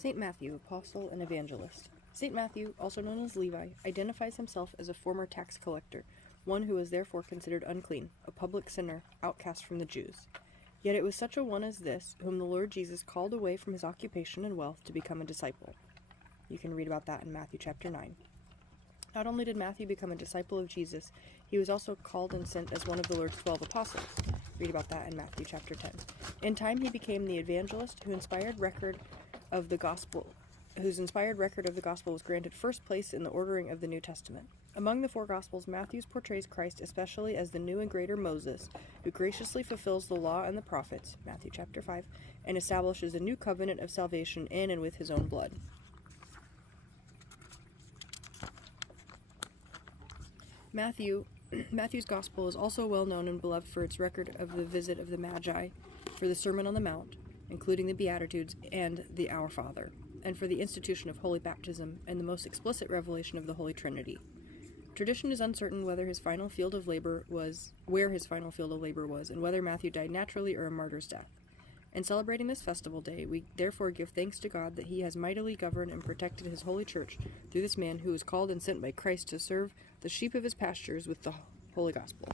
St. Matthew, Apostle and Evangelist. St. Matthew, also known as Levi, identifies himself as a former tax collector, one who was therefore considered unclean, a public sinner, outcast from the Jews. Yet it was such a one as this whom the Lord Jesus called away from his occupation and wealth to become a disciple. You can read about that in Matthew chapter 9. Not only did Matthew become a disciple of Jesus, he was also called and sent as one of the Lord's 12 apostles. Read about that in Matthew chapter 10. In time he became the evangelist whose inspired record of the gospel was granted first place in the ordering of the New Testament. Among the four Gospels, Matthew portrays Christ especially as the new and greater Moses, who graciously fulfills the law and the prophets, Matthew chapter 5, and establishes a new covenant of salvation in and with his own blood. Matthew's Gospel is also well known and beloved for its record of the visit of the Magi, for the Sermon on the Mount, including the Beatitudes and the Our Father, and for the institution of holy baptism and the most explicit revelation of the Holy Trinity. Tradition is uncertain where his final field of labor was, and whether Matthew died naturally or a martyr's death. In celebrating this festival day, we therefore give thanks to God that he has mightily governed and protected his holy church through this man who was called and sent by Christ to serve the sheep of his pastures with the holy gospel.